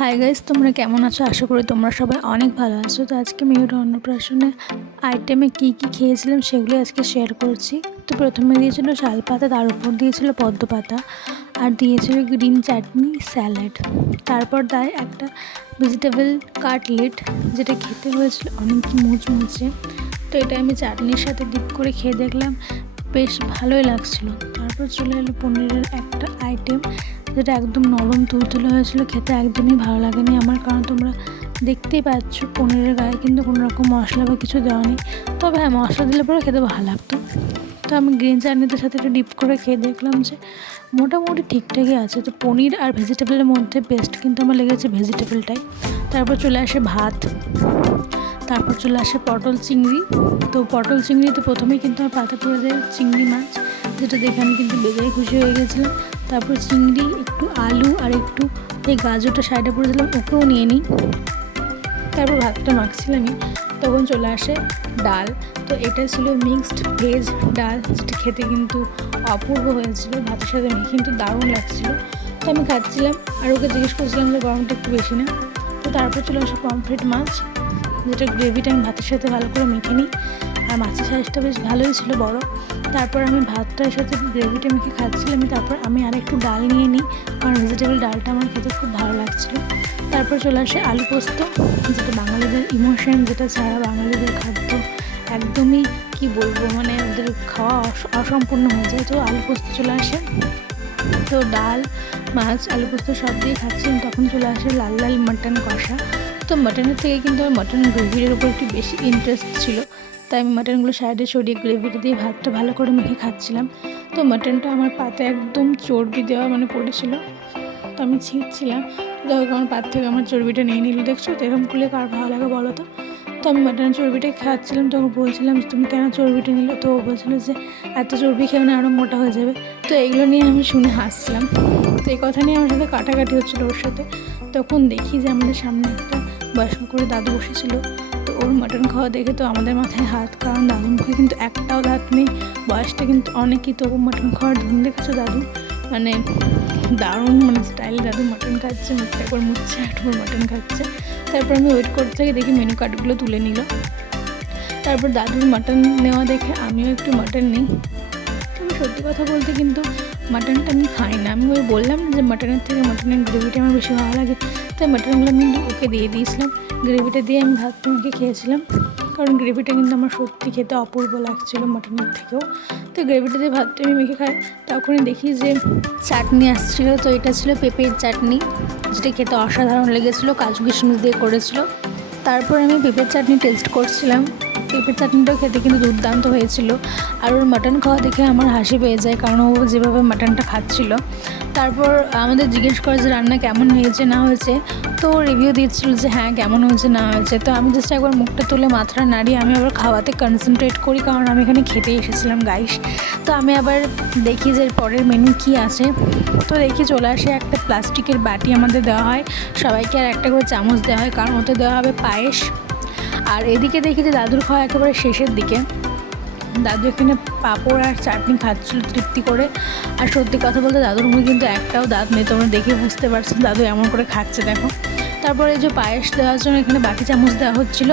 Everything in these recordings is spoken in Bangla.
হাই গাইস তোমরা কেমন আছো? আশা করি তোমরা সবাই অনেক ভালো আছো। তো আজকে মেয়ের অন্নপ্রাশনে আইটেমে কী কী খেয়েছিলাম সেগুলো আজকে শেয়ার করছি। তো প্রথমে দিয়েছিল শাল পাতা, তার উপর দিয়েছিল পদ্ম পাতা, আর দিয়েছিল গ্রিন চাটনি স্যালাড তারপর দেয় একটা ভেজিটেবল কাটলেট যেটা খেতে হয়েছিল অনেক মুচমুচে। তো এটা আমি চাটনির সাথে ডিপ করে খেয়ে দেখলাম, বেশ ভালোই লাগছিল। তারপর চলে এলো পনিরের একটা আইটেম যেটা একদম নরম, তুলতুলে হয়েছিল, খেতে একদমই ভালো লাগেনি আমার, কারণ তোমরা দেখতেই পাচ্ছ পনিরের গায়ে কিন্তু কোনো রকম মশলা বা কিছু দেওয়া নেই। তবে হ্যাঁ মশলা দিলে পরে খেতে ভালো লাগতো। তো আমি গ্রিন চাটনিতে সাথে একটু ডিপ করে খেয়ে দেখলাম যে মোটামুটি ঠিকঠাকই আছে। তো পনির আর ভেজিটেবলের মধ্যে বেস্ট কিন্তু আমার লেগেছে ভেজিটেবলটাই। তারপর চলে আসে ভাত, তারপর চলে আসে পটল চিংড়ি। তো পটল চিংড়িতে প্রথমেই কিন্তু আমার পাতে পড়ে যায় চিংড়ি মাছ, যেটা দেখে আমি কিন্তু বেজায় খুশি হয়ে গেছিলাম। তারপর চিংড়ি, একটু আলু আর একটু এই গাজরটা সাইডে পড়ে দিলাম, ওকেও নিয়ে নিই। তারপর ভাতটা মাখছিলামই তখন চলে আসে ডাল। তো এটা ছিল মিক্সড ভেজ ডাল, যেটা খেতে কিন্তু অপূর্ব হয়েছিল, ভাতের সাথে মেখে কিন্তু দারুণ লাগছিল। তো আমি খাচ্ছিলাম, আর ওকে জিজ্ঞেস করছিলাম যে, গরমটা একটু বেশি না? তো তারপর চলে আসে পমফ্রেট মাছ, যেটা গ্রেভিটা আমি ভাতের সাথে ভালো করে মেখে নিই। আর মাছের সাইজটা বেশ ভালোই ছিল বড়। তারপর আমি ভাতটার সাথে গ্রেভিটা মেখে খাচ্ছিলাম তারপর আমি আর একটু ডাল নিয়ে নিই, কারণ ভেজিটেবল ডালটা আমার খেতে খুব ভালো লাগছিল। তারপর চলে আসে আলু পোস্ত, যেটা বাঙালিদের ইমোশন যেটা ছাড়া বাঙালিদের খাদ্য একদমই কি বলব মানে ওদের খাওয়া অসম্পূর্ণ হয়ে যায়। তো আলু পোস্ত চলে আসে। তো ডাল, মাছ, আলু পোস্ত সব দিয়ে খাচ্ছিলাম তখন চলে আসে লাল লাল মাটন কষা। তো মাটনের থেকে কিন্তু আমার মাটন গ্রেভির উপর একটু বেশি ইন্টারেস্ট ছিল। তাই আমি মাটনগুলো সাইডে সরিয়ে গ্রেভিটা দিয়ে ভাতটা ভালো করে মেখে খাচ্ছিলাম। তো মাটনটা আমার পাতে একদম চর্বি দেওয়া মানে পড়েছিল। তো আমি ছিঁড়ছিলাম। দেখো আমার পাত থেকে আমার চর্বিটা নিয়ে নিল, দেখছ? তো এরকম করলে কার ভালো লাগে বলো তো? তো আমি মাটনের চর্বিটা খাচ্ছিলাম, তখন বলছিলাম যে, তুমি কেন চর্বিটা নিলে? তো বলছিল যে, এত চর্বি খেয়ে না আরও মোটা হয়ে যাবে। তো এইগুলো নিয়ে আমি শুনে হাসছিলাম। তো এই কথা নিয়ে আমার সাথে কাটাকাটি হচ্ছিল ওর সাথে। তখন দেখি যে আমাদের সামনে একটা বয়স্ক করে দাদু বসেছিল। তো ওর মাটন খাওয়া দেখে তো আমাদের মাথায় হাত কারণ দাদুর মুখে কিন্তু একটাও দাঁত নেই, বয়সটা কিন্তু অনেকই। তবু মাটন খাওয়ার ধুম দেখেছ দাদু? মানে দারুণ মানে স্টাইল দাদু মাটন খাচ্ছে, মুখটা একবার মুচ্ছে একবার মাটন খাচ্ছে। তারপর আমি ওয়েট করতে থাকি, দেখি মেনু কার্ডগুলো তুলে নিল। তারপর দাদুর মাটন নেওয়া দেখে আমিও একটু মাটন নিই। সত্যি কথা বলতে কিন্তু মাটনটা আমি খাই না। আমি ওই বললাম যে মাটনের থেকে মাটনের গ্রেভিটা আমার বেশি ভালো লাগে, তাই মাটনগুলো আমি ওকে দিয়ে দিয়েছিলাম। গ্রেভিটা দিয়ে আমি ভাত মেখে খেয়েছিলাম, কারণ গ্রেভিটা কিন্তু আমার সত্যি খেতে অপূর্ব লাগছিল মাটনের থেকেও। তো গ্রেভিটা দিয়ে ভাতটা আমি মেখে খাই তখনই দেখি যে চাটনি আসছিল, তো এটা ছিল পেঁপের চাটনি, যেটা খেতে অসাধারণ লেগেছিলো, কাজু কিশমিশ দিয়ে করেছিল। তারপর আমি পেঁপের চাটনি টেস্ট করছিলাম। পেঁপের চাটনিটাও খেতে কিন্তু দুর্দান্ত হয়েছিল। আর ওর মাটন খাওয়া দেখে আমার হাসি পেয়ে যায়, কারণ ও যেভাবে মাটনটা খাচ্ছিল। তারপর আমাদের জিজ্ঞেস করে যে রান্না কেমন হয়েছে, না হয়েছে, তো রিভিউ দিচ্ছিল যে হ্যাঁ কেমন হয়েছে, না হয়েছে। তো আমি জাস্ট একবার মুখটা তুলে, মাথাটা নাড়িয়ে আমি আবার খাওয়াতে কনসেন্ট্রেট করি, কারণ আমি এখানে খেতে এসেছিলাম গাইস তো আমি আবার দেখি যে পরের মেনু কি আছে। তো দেখি চলে আসে একটা প্লাস্টিকের বাটি আমাদের দেওয়া হয়। সবাইকে আর একটা করে চামচ দেওয়া হয়, কারণ ওতে দেওয়া হবে পায়েস। আর এদিকে দেখি যে দাদুর খাওয়া একেবারে শেষের দিকে। দাদু এখানে পাঁপড় আর চাটনি খাচ্ছিল তৃপ্তি করে। আর সত্যি কথা বলতে দাদুর মুখে কিন্তু একটাও দাঁত নেই, তোমরা দেখে বুঝতে পারছ দাদু এমন করে খাচ্ছে, দেখো। তারপরে এই যে পায়েস দেওয়ার জন্য এখানে বাকি চামচ দেওয়া হচ্ছিল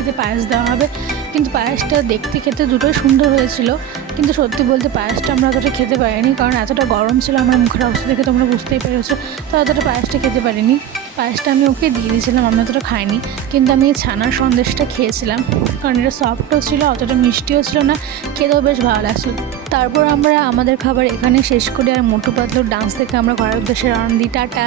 এতে পায়েস দেওয়া হবে। কিন্তু পায়েসটা দেখতে খেতে দুটোই সুন্দর হয়েছিল, কিন্তু সত্যি বলতে পায়েসটা আমরা অতটা খেতে পারিনি, কারণ এতটা গরম ছিল আমার মুখের অবস্থা দেখে তোমরা বুঝতেই পেরেছ, তো অতটা পায়েসটা খেতে পারিনি। পায়েসটা আমি ওকে দিয়ে দিয়েছিলাম, আমি অতটা খাইনি। কিন্তু আমি এই ছানার সন্দেশটা খেয়েছিলাম, কারণ এটা সফটও ছিল, অতটা মিষ্টিও ছিল না, খেতেও বেশ ভালো লাগছিল। তারপর আমরা আমাদের খাবার এখানে শেষ করি, আর মোটু পাতলুর ডান্স থেকে আমরা ঘরের উদ্দেশ্যে রওনা দিই। টাটা।